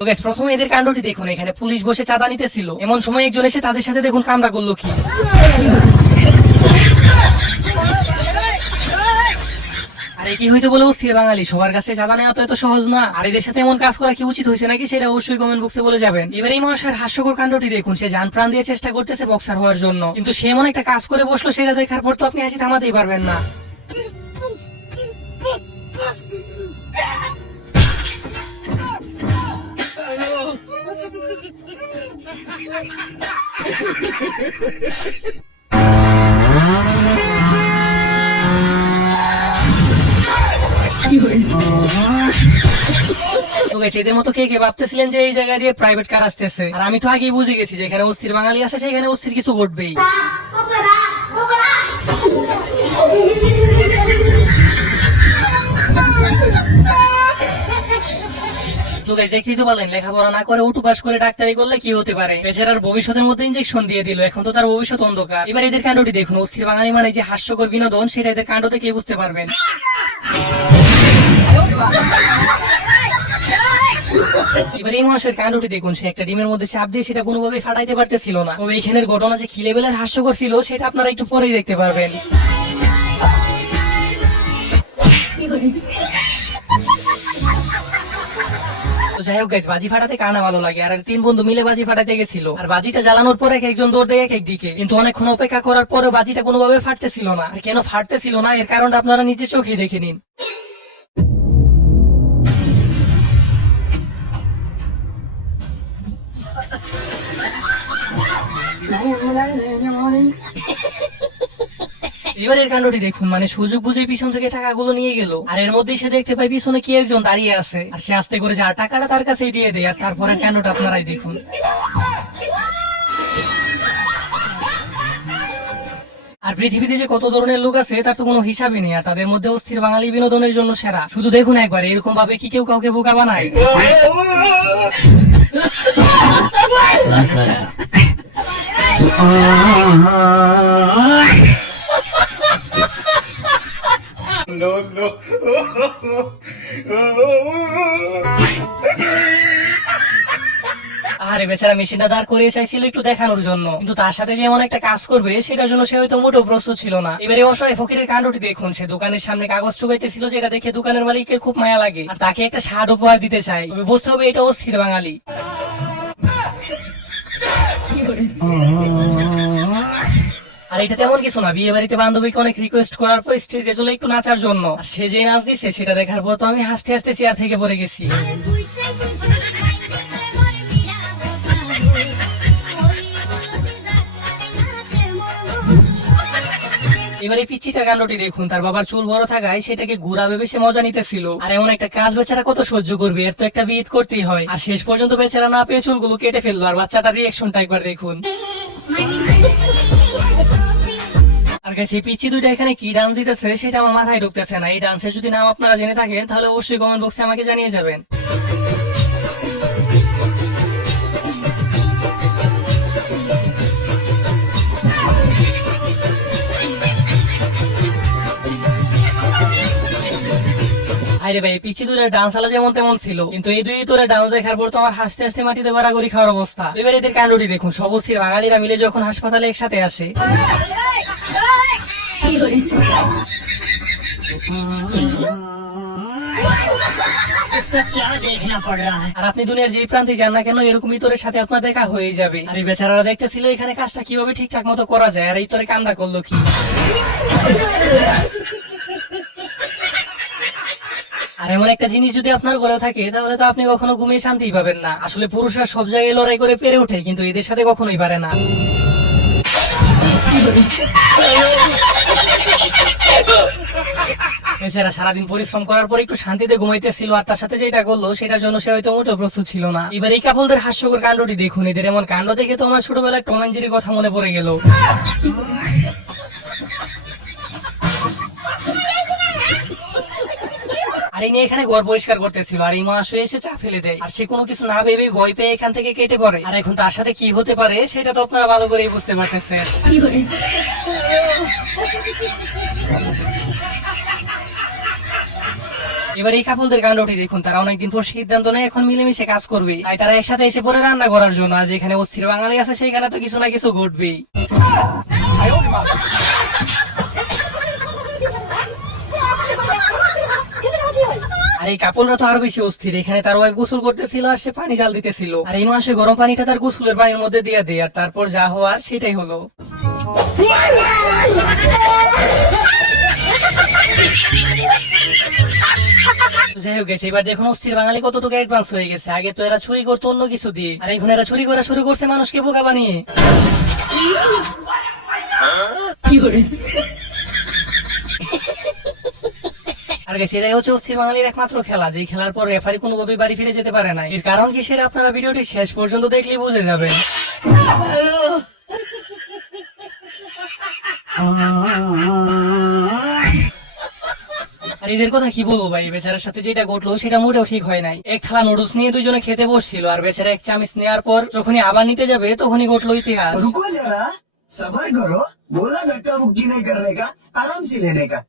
তো গাইস প্রথমে এদের কাণ্ডটি দেখুন, এখানে পুলিশ বসে চাঁদা নিতেছিল, এমন সময় একজন এসে তাদের সাথে দেখুন কামড়া করলো কি। আরে কি হইতে বলে অস্থির বাঙালি, সবার কাছে চাঁদা নেওয়া তো এত সহজ না। আর এদের সাথে এমন কাজ করা কি উচিত হয়েছে নাকি সেটা অবশ্যই কমেন্ট বক্সে বলে যাবেন। এবার এই মানুষের হাস্যকর কাণ্ডটি দেখুন, সে জান প্রাণ দিয়ে চেষ্টা করতেছে বক্সার হওয়ার জন্য, কিন্তু সে এমন একটা কাজ করে বসলো, সেটা দেখার পর তো আপনি হাসি থামাতেই পারবেন না। এদের মতো কে কে ভাবতেছিলেন যে এই জায়গায় দিয়ে প্রাইভেট কার আসতেছে, আর আমি তো আগেই বুঝে গেছি যে এখানে অস্থির বাঙালি আছে, সেখানে অস্থির কিছু ঘটবেই। দেখতেই তো পারলেন, লেখাপড়া না করে উটু পাস করে ডাক্তারি করলে কি হতে পারে। বেচারার ভবিষ্যতের মধ্যে ইনজেকশন দিয়ে দিল, এখন তো তার ভবিষ্যৎ অন্ধকার। এবার এদের কাণ্ডটি দেখুন, অস্থির বাঙালি মানে যে হাস্যকর বিনোদন, সেটা এদের কাণ্ড দেখলে বুঝতে পারবেন। এবার এই মানুষের কাণ্ডটি দেখুন, সে একটা ডিমের মধ্যে চাপ দিয়ে সেটা কোনোভাবে ফাটাইতে পারতেছিল না। তবে এখানের ঘটনা যে কি লেভেলের হাস্যকর ছিল সেটা আপনারা একটু পরেই দেখতে পারবেন। যাই হোক গাইস, বাজি ফাটাতে কার না ভালো লাগে। আর তিন বন্ধু মিলে বাজি ফাটাতে গেছিল, আর বাজিটা জ্বালানোর পর একজন দৌড় দেয় এক দিকে, কিন্তু অনেকক্ষণ অপেক্ষা করার পরে বাজিটা কোনোভাবে ফাটতেছিল না। আর কেন ফাটতেছিল না এর কারণটা আপনারা নিজে চোখেই দেখে নিন। এবারের কাণ্ডটি দেখুন, মানে সুযোগ বুঝে পিছন থেকে টাকাগুলো নিয়ে গেল, আর এর মধ্যে সে দেখতে পাই পিছনে কি একজন দাঁড়িয়ে আছে, আর সে আস্তে করে যার টাকাটা তার কাছেই দিয়ে দেয়। আর তারপরের কাণ্ডটা আপনারাই দেখুন। আর পৃথিবীতে যে কত ধরনের লোক আছে তার তো কোনো হিসাবই নেই, আর তাদের মধ্যে অস্থির বাঙালি বিনোদনের জন্য সেরা। শুধু দেখুন একবার, এরকম ভাবে কি কেউ কাউকে বোকা বানায়? No, no. আরে বেচারা মেশিনটা দাঁড় করে চাইছিল একটু দেখানোর জন্য, কিন্তু তার সাথে যে এমন একটা কাজ করবে সেটার জন্য সে হয়তো মোটেও প্রস্তুত ছিল না। এবারে অসহায় ফকিরের কাণ্ডটি দেখুন, সে দোকানের সামনে কাগজ চুকাইতেছিল, যেটা দেখে দোকানের মালিকের খুব মায়া লাগে, আর তাকে একটা শার্ট উপহার দিতে চায়। তবে বুঝতে হবে এটা অস্থির বাঙালি। আর এটা তেমন কিছু না, বিয়ে বাড়িতে বান্ধবীকে অনেক রিকোয়েস্ট করার পর স্টেজে চলে একটু নাচার জন্য, আর সে যে নাচ দিচ্ছে সেটা দেখার পর তো আমি হাসতে হাসতে চেয়ার থেকে পড়ে গেছি। এবারে পিচ্চিটার কাণ্ডটি দেখুন, তার বাবার চুল বড় থাকায় সেটাকে ঘুরা ভেবে সে মজা নিতেছিল। আর এমন একটা কাজ বেচারা কত সহ্য করবে, এর তো একটা বিয়ে করতেই হয়। আর শেষ পর্যন্ত বেচারা না পেয়ে চুলগুলো কেটে ফেললো, আর বাচ্চাটার রিয়েকশনটা একবার দেখুন। আর গাইস, এই পিচ্চি দুইটা এখানে কি ডান্স দিতেছে সেটা আমার মাথায় ঢুকতেছে না। এই ডান্সের যদি নাম আপনারা জেনে থাকেন তাহলে অবশ্যই কমেন্ট বক্সে আমাকে জানিয়ে যাবেন। আরে ভাই, পিচ্চি দুইটা ডান্স আলা যেমন তেমন ছিল, কিন্তু এই দুই তোরা ডান্স দেখার পর তো আমার হাসতে হাসতে মাটিতে গড়াগড়ি খাওয়ার অবস্থা। এবার এদের কাণ্ডটি দেখুন, সব অস্থির বাঙালিরা মিলে যখন হাসপাতালে একসাথে আসে। আর আপনি দুনিয়ার যেই প্রান্তে যান না কেন, এরকম ইতরের সাথে আপনার দেখা হয়ে যাবে। আর এই বেচারারা দেখতেছিল এখানে কাজটা কিভাবে ঠিকঠাক মতো করা যায়, আর ইতরে কান্দা করলো কি। আর এমন একটা জিনিস যদি আপনার ঘরে থাকে তাহলে তো আপনি কখনো ঘুমিয়ে শান্তিই পাবেন না। আসলে পুরুষরা সব জায়গায় লড়াই করে পেরে ওঠে, কিন্তু এদের সাথে কখনোই পারে না। এছাড়া সারাদিন পরিশ্রম করার পর একটু শান্তিতে ঘুমাইতেছিল, আর তার সাথে যেটা করলো সেটার জন্য সে হয়তো মোটেও প্রস্তুত ছিল না। এবার এই কাপলদের হাস্যকর কাণ্ডটি দেখুন, এদের এমন কাণ্ড দেখে তো আমার ছোটবেলায় টম এন্ড জেরির কথা মনে পড়ে গেল। আর এই নিয়ে এখানে ঘর পরিষ্কার করতেছিল, আর এই মহাশয় এসে চা ফেলে দেয়, আর সে কোনো কিছু না ভেবে ভয় পেয়ে এখান থেকে কেটে পড়ে। আর এখন তার সাথে কি হতে পারে সেটা তো আপনারা ভালো করেই বুঝতে পারতেছেন। এবার এই কাপলদের কাণ্ডটি দেখুন, তারা অনেকদিন পর সিদ্ধান্ত নেয় এখন মিলেমিশে কাজ করবে, তাই তারা একসাথে এসে পড়ে রান্না করার জন্য। আর যেখানে অস্থির বাঙালি আছে সেখানে তো কিছু না কিছু ঘটবেই। আর এই কাপলরা তো আরো বেশি অস্থির। এখানে তার ওয়াইফ গোসল করতেছিল আর সে পানি জাল দিতেছিল, আর এই মাসে গরম পানিটা তার গোসলের পানির মধ্যে দিয়ে দেয়, আর তারপর যা হওয়ার সেটাই হলো। যাই হোক গেছে, এবার দেখুন অস্থির বাঙালি কতটুকু অ্যাডভান্স হয়ে গেছে। আগে তো এরা চুরি করতো অন্য কিছু দিয়ে, আর এখন এরা চুরি করা শুরু করছে মানুষকে বোকা বানিয়ে। আর গেছে, এটাই হচ্ছে অস্থির বাঙালির একমাত্র খেলা, যেই খেলার পর রেফারি কোনোভাবে বাড়ি ফিরে যেতে পারে না। এর কারণ কি সেটা আপনারা ভিডিওটি শেষ পর্যন্ত দেখলেই বুঝে যাবেন। আর এদের কথা কি বলবো ভাই, বেচারার সাথে যেটা ঘটলো সেটা মোটেও ঠিক হয় নাই। এক থালা নুডলস নিয়ে দুজনে খেতে বসছিল, আর বেচারা এক চামচ নেওয়ার পর যখনই আবার নিতে যাবে তখনই ঘটলো ইতিহাস। रुको जरा सबर करो बोला धक्का मुक्की नहीं करने का आराम से लेने का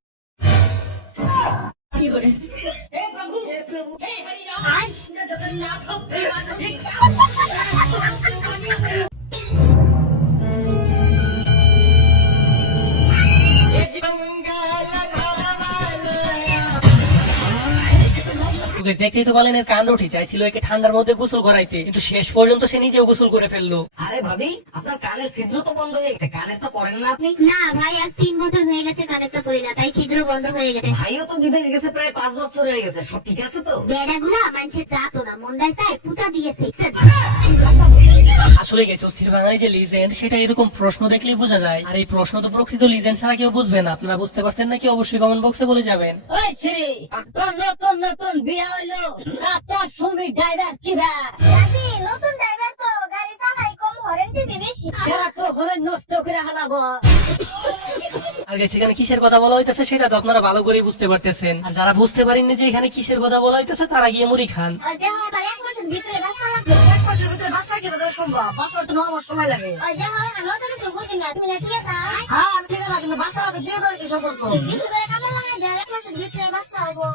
দেখতেই তো বলেন এর কাণ্ডটি, চাইছিল একে ঠান্ডার মধ্যে গোসল করাইতে, কিন্তু শেষ পর্যন্ত সে নিজেও গোসল করে ফেললো। আরে ভাবি, আপনার কানের ছিদ্র তো বন্ধ হয়ে গেছে, কানের তো পড়েন না আপনি? না ভাই, আজ 3 বছর হয়ে গেছে কানেরটা পরি না, তাই ছিদ্র বন্ধ হয়ে গেছে। ভাইও তো বিদেশ গেছে প্রায় 5 বছর হয়ে গেছে, সব ঠিক আছে তো? বেড়াগুলা মানুষের চাতো না, মন্ডায় চাই পুতা দিয়েছে। আসলে গেছে অস্থির বাঙালি যে লিজেন্ড, সেটা এরকম প্রশ্ন দেখলেই বোঝা যায়। আর এই প্রশ্ন তো প্রকৃত লিজেন্ড ছাড়া কেউ বুঝবে না। আপনারা বুঝতে পারছেন নাকি অবশ্যই কমেন্ট বক্সে বলে যাবেন। ওই শ্রী, তোর নতুন নতুন বিয়ে হইলো, আর তোর সুমি ড্রাইভার কি ভাই? দাদি, নতুন ড্রাইভার তো গাড়ি চালাই কম, হরেন দিবি বেশি। সেরা তো হলে নষ্ট করে হালাবো। আর গেছে, এখানে কিসের কথা বলা হইতেছে সেটা তো আপনারা ভালো করে বুঝতে পারতেছেন। আর যারা বুঝতে পারেননি যে এখানে কিসের কথা বলা হইতেছে তারা গিয়ে মুড়ি খান। ওই দেখো, আবার 1 মাসের ভিতরে বাচ্চা লাগবে। 1 মাসের ভিতরে বাচ্চা কিভাবে সম্ভব? বাচ্চা তো 9 মাস সময় লাগে। ওই দেখো, আমি তো কিছু বুঝি না, তুমি না ঠিক আছে? হ্যাঁ, আমি ঠিক আছে, কিন্তু বাচ্চা হবে ঠিক আছে কি সম্পর্ক? বেশি করে কামে লাগাই দেয়, 1 মাসের ভিতরে বাচ্চা হবো।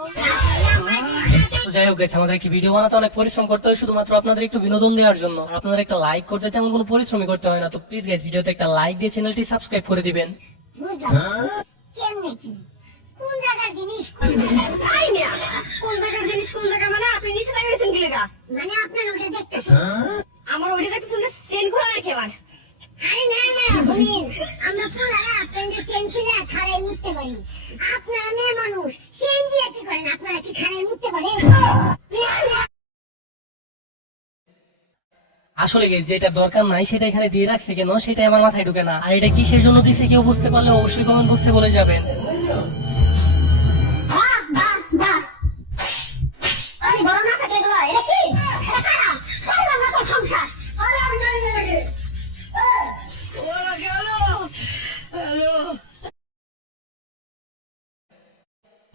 তো যাই হোক গেছে, আমাদের কি ভিডিও বানাতে অনেক পরিশ্রম করতে হয় শুধুমাত্র আপনাদের একটু বিনোদন দেওয়ার জন্য। আর আপনাদের একটা লাইক করতে তেমন কোনো পরিশ্রমই করতে হয় না। তো প্লিজ গাইস, ভিডিওতে একটা লাইক দিয়ে চ্যানেলটি সাবস্ক্রাইব করে দিবেন। বুঝলাম কেমনে কি কোন জায়গার জিনিস কোন জায়গার আই মিয়া কোন জায়গার জিনিস কোন জায়গা মানে আপনি নিচে লাগাইছেন কি লাগা মানে আপনার ওটা দেখতেছি আমার ওটা দেখতেছি সেন করে রাখে আবার আরে না না শুনুন আমরা পুরারা আপনাদের চেন খুলে খাড়াই মুততে পারি আপনারা মেয়ে মানুষ চেন দিয়ে কি করেন আপনারা কি খাড়াই মুততে পারেন আসলে guys, যেটা দরকার নাই সেটা এখানে দিয়ে রাখছে কেন সেটাই আমার মাথায় ঢুকে না। আর এটা কিসের জন্য দিছে কেউ বুঝতে পারলে অবশ্যই কমেন্ট বক্সে বলে যাবেন। বাহ বাহ বাহ আমি বড় না থাকলে গুলো এটা কি এটা কারা বললাম না তো সংসার আরে আমি জানি না রে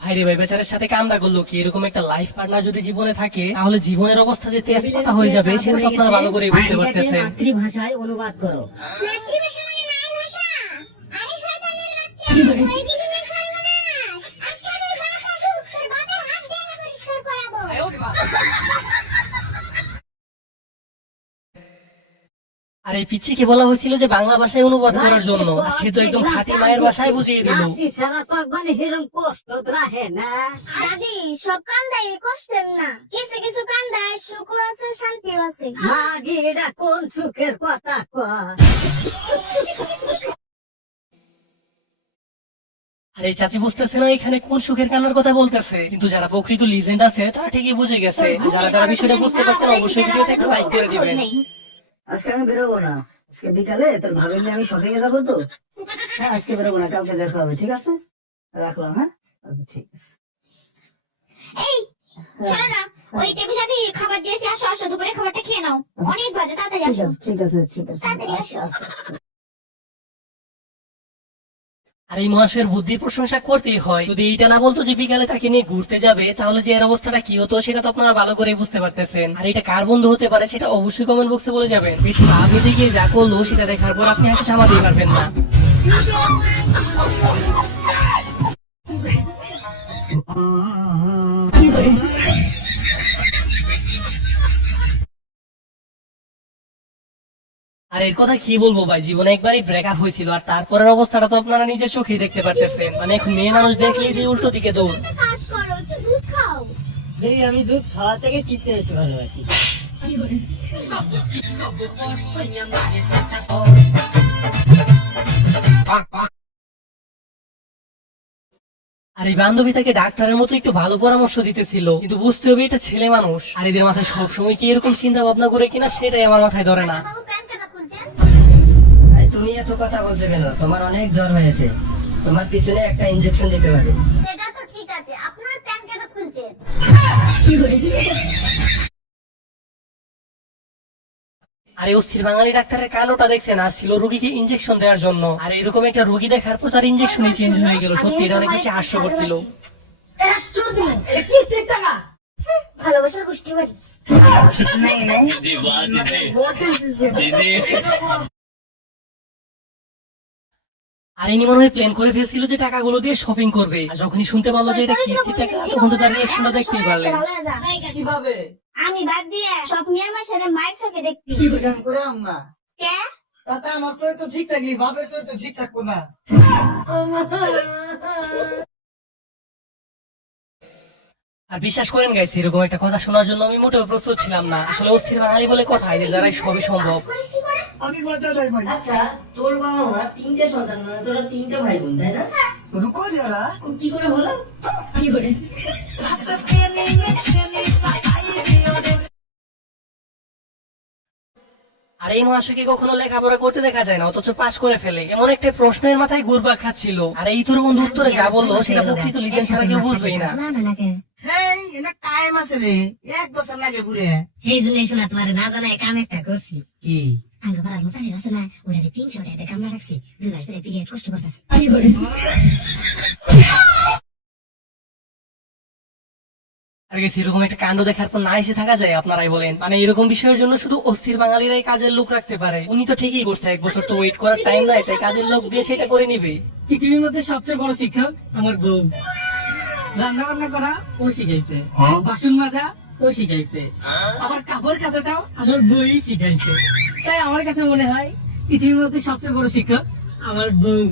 ভাইরে ভাই, বেচারের সাথে কামড়া করলো কি? এরকম একটা লাইফ পার্টনার যদি জীবনে থাকে তাহলে জীবনের অবস্থা যে তেজপাতা হয়ে যাবে সেটা তো আপনারা ভালো করে বুঝতে পারতেছেন। মাতৃভাষায় অনুবাদ করো। মাতৃভাষা মানে নাই ভাষা আরে শয়তানের বাচ্চা ওই দিকে সর্বনাশ আজকে তোর বাপ আসুক তোর বাপের হাত দিয়ে পরিষ্কার করাবো আর এই পিচ্চিকে বলা হয়েছিল যে বাংলা ভাষায় অনুবাদ করার জন্য, আর সে তো একদম খাঁটি মায়ের ভাষায় বুঝিয়ে দিল। সারা তো মানে হিরম কষ্ট রাহে না। দাদি সব কান্দাই কষ্টের না কিছু কিছু কান্দায় সুখ আছে শান্তিও আছে মাগি এটা কোন সুখের কথা কয়? আর এই চাচি বুঝতেছে না এখানে কোন সুখের কান্নার কথা বলতেছে, কিন্তু যারা প্রকৃত লিজেন্ড আছে তারা ঠিকই বুঝে গেছে। আর যারা যারা বিষয়টা বুঝতে পারছেন অবশ্যই ভিডিওতে একটা লাইক করে দিবেন। আজকে আমি বেরোবো না, আজকে বিকালে তোর ভাবির নিয়ে আমি শপিং এ যাবো তো। হ্যাঁ, আজকে বেরোবো না, কালকে দেখা হবে, ঠিক আছে? রাখলাম, হ্যাঁ? আচ্ছা, ঠিক আছে। এই শোনো না ওই টেবিলে আমি খাবার দিয়েছি আসো আসো দুপুরে খাবারটা খেয়ে নাও অনেক বাজে তাড়াতাড়ি ঠিক আসো আছে, ঠিক আছে, ঠিক আছে। তাড়াতাড়ি আসো। আচ্ছা, আচ্ছা। আর এই মহাশয়ের বুদ্ধির প্রশংসা করতেই হয়। যদি এইটা না বলতো যে বিকালে তাকে নিয়ে ঘুরতে যাবে তাহলে যে এর অবস্থাটা কি হতো সেটা তো আপনারা ভালো করে বুঝতে পারতেছেন। আর এটা কার বন্ধু হতে পারে সেটা অবশ্যই কমেন্ট বক্সে বলে যাবেন। বেশি ভাবতে গিয়ে যা করলো সেটা দেখার পর আপনি হাসি থামাতেই পারবেন না। আর এর কথা কি বলবো ভাই, জীবনে একবারই ব্রেকআপ হয়েছিল, আর তারপরের অবস্থাটা তো আপনারা নিজের চোখেই দেখতে পারতেছেন। মানে এখন মেয়ে মানুষ দেখলেই দিয়ে উল্টো দিকে দৌড়। একটা কাজ করো, একটু দুধ খাও। এই আমি দুধ খাওয়া থেকে টিপতে বেশি ভালোবাসি। আর এই বান্ধবী তাকে ডাক্তারের মতো একটু ভালো পরামর্শ দিতেছিল, কিন্তু বুঝতে হবে এটা ছেলে মানুষ, আর এদের মাথায় সবসময় কি এরকম চিন্তা ভাবনা করে কিনা সেটাই আমার মাথায় ধরে না। বাবু প্যান্ট কেন খুলছেন? আরে তুমি এত কথা বলছো কেন? তোমার অনেক জ্বর হয়েছে, তোমার পিছনে একটা ইনজেকশন দিতে হবে। সেটা তো ঠিক আছে, আপনার প্যান্ট কেন খুলছেন? আর এই অস্থির বাঙালি ডাক্তারের কালোটা দেখছেন আসছিল রুগীকে ইনজেকশন দেওয়ার জন্য, আর এরকম একটা রুগী দেখার পর তার ইনজেকশনই চেঞ্জ হয়ে গেল। সত্যি এটা অনেক বেশি হাস্যকর ছিল। ভালোবাসার গোষ্ঠী বাড়ি। আর ইনি মনে হয় প্ল্যান করে ফেলছিল যে টাকাগুলো দিয়ে শপিং করবে, আর যখনই শুনতে পারলো যে এটা কিস্তির টাকা, তখন তো তার রিয়াকশনটা দেখতেই পারলেন। কিভাবে আমি বাদ দিয়ে সব নিয়ে আমার সাথে মায়ের সাথে দেখবি। কাজ করে না কে? তাতে আমার চরিত্র ঠিক থাকলি বাপের চরিত্র ঠিক থাকবো না। আর বিশ্বাস করেন গাইছে, এরকম একটা কথা শোনার জন্য আমি মোটেও প্রস্তুত ছিলাম না। আসলে অস্থির বাঙালি বলে কথা, এদের দ্বারাই সবই সম্ভব। করিস কি করে? আমি মজা নাই ভাই। আচ্ছা, তোর বাবা মা 3টে সন্তান, মানে তোরা 3টে ভাই বোন, তাই না? रुको जरा কি করে হলো? কি করে? আর এই মহাশয়কে কখনো লেখাপড়া করতে দেখা যায় না, অথচ পাশ করে ফেলে। এমন একটা প্রশ্নের মাথায় ঘুরপাক খাচ্ছিল, আর এই তোর বন্ধু উত্তরে যা বললো সেটা প্রকৃত লিজেন্ড ছাড়া কেউ বুঝবেই না। হ্যাঁ এটা টাইম আছে রে, 1 বছর লাগে পুরে। এই জন্য শোনা তোমার না জানায় কাম একটা করছি। কি আঙ্গ পাড়ার মতো আছে না, ওটা 300 টাকা কামলা রাখছি, 2 মাস ধরে পিরিয়ড কষ্ট করতেছে। আর গেছি এরকম একটা কাণ্ড দেখার পর না এসে থাকা যায়? আপনারাই বলেন। মানে এরকম বিষয়ের জন্য শুধু অস্থির বাঙালিরাই কাজের লোক রাখতে পারে। উনি তো ঠিকই করছে, 1 বছর তো ওয়েট করার টাইম নাই, তাই কাজের লোক দিয়ে সেটা করে নিবে। পৃথিবীর মধ্যে সবচেয়ে বড় শিক্ষক আমার বউ। রান্না বান্না করা ও শিখাইছে, বাসন মাজা ও শিখাইছে, আবার কাপড় কাচাটাও আমার বই শিখাইছে। তাই আমার কাছে মনে হয় পৃথিবীর মধ্যে সবচেয়ে বড় শিক্ষক আমার বউ।